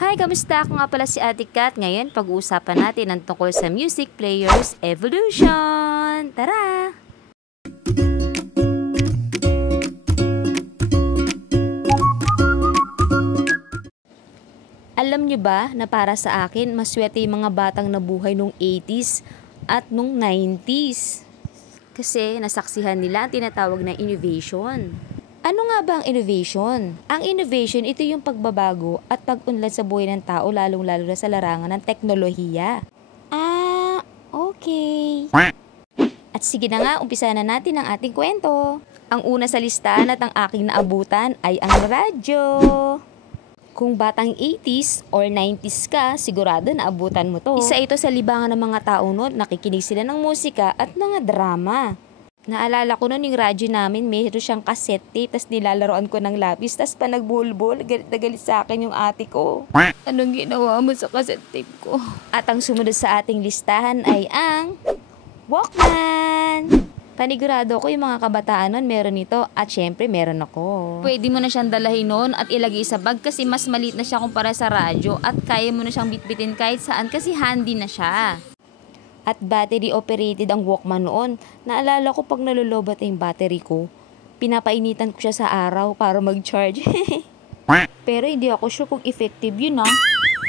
Hi, kamusta? Ako nga pala si Ate Kat. Ngayon, pag-uusapan natin ang tungkol sa music players evolution. Tara! Alam nyo ba na para sa akin, maswerte yung mga batang nabuhay nung 80s at nung 90s? Kasi nasaksihan nila ang tinatawag na innovation. Ano nga ba ang innovation? Ang innovation, ito yung pagbabago at pag-unlad sa buhay ng tao, lalong-lalo na sa larangan ng teknolohiya. Ah, okay. At sige na nga, umpisa na natin ang ating kwento. Ang una sa listahan at ang aking naabutan ay ang radyo. Kung batang 80s or 90s ka, sigurado naabutan mo to. Isa ito sa libangan ng mga tao noon, nakikinig sila ng musika at mga drama. Naalala ko noon yung radyo namin, mayroon siyang cassette tape, tas nilalaroan ko ng lapis, tas pa nagbulbul, galit na galit sa akin yung ate ko. Anong ginawa mo sa cassette tape ko? At ang sumunod sa ating listahan ay ang Walkman. Panigurado ko yung mga kabataan noon meron ito at syempre meron ako. Pwede mo na siyang dalahin noon at ilagay sa bag kasi mas maliit na siya kumpara sa radyo at kaya mo na siyang bitbitin kahit saan kasi handy na siya. At battery operated ang Walkman noon. Naalala ko pag nalulobat yung battery ko, pinapainitan ko siya sa araw para mag-charge. Pero hindi ako sure kung effective yun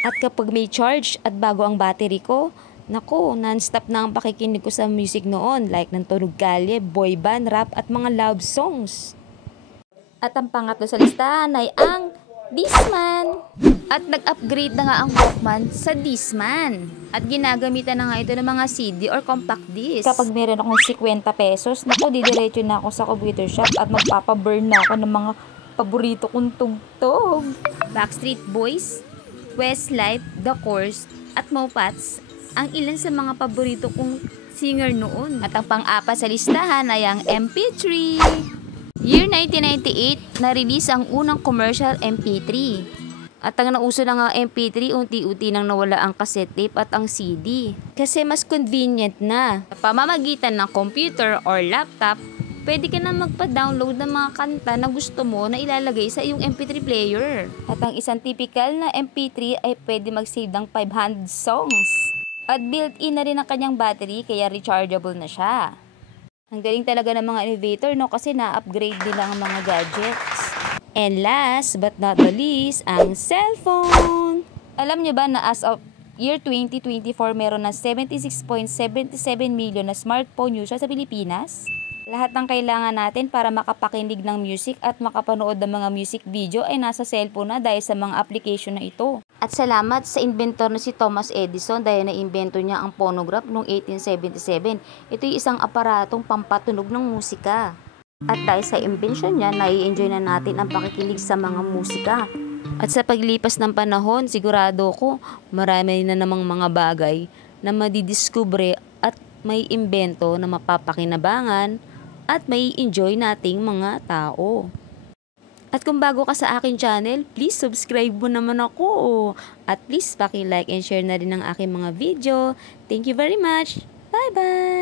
At kapag may charge at bago ang battery ko, naku, non-stop na ang pakikinig ko sa music noon like ng tunog kalye, boy band, rap at mga love songs. At ang pangatlo sa listahan ay ang Discman. At nag-upgrade na nga ang Walkman sa Discman. At ginagamitan na nga ito ng mga CD or compact disc. Kapag meron akong 50 pesos, naku, didiretso na ako sa computer shop at magpapaburn na ako ng mga paborito kong tugtog. Backstreet Boys, Westlife, The Course, at Mopats ang ilan sa mga paborito kong singer noon. At ang pang-apat sa listahan ay ang MP3. Year 1998, na-release ang unang commercial MP3. At ang nauso na nga MP3, unti-unti nang nawala ang cassette tape at ang CD. Kasi mas convenient na. Sa pamamagitan ng computer or laptop, pwede ka na magpa-download ng mga kanta na gusto mo na ilalagay sa iyong MP3 player. At ang isang typical na MP3 ay pwede mag-save ng 500 songs. At built-in na rin ang kanyang battery kaya rechargeable na siya. Ang galing talaga ng mga innovator kasi na-upgrade din ang mga gadgets. And last but not the least, ang cellphone. Alam niyo ba na as of year 2024 meron na 76.77 million na smartphone users sa Pilipinas? Lahat ng kailangan natin para makapakinig ng music at makapanood ng mga music video ay nasa cellphone na dahil sa mga application na ito. At salamat sa inventor na si Thomas Edison dahil na-invento niya ang phonograph noong 1877. Ito ay isang aparatong pampatunog ng musika. At dahil sa invention niya, nai-enjoy na natin ang pakikinig sa mga musika. At sa paglipas ng panahon, sigurado ko marami na namang mga bagay na madidiskubre at may imbento na mapapakinabangan at may enjoy nating mga tao. At kung bago ka sa akin channel, please subscribe mo naman ako. At please paki-like and share na rin ang aking mga video. Thank you very much. Bye-bye!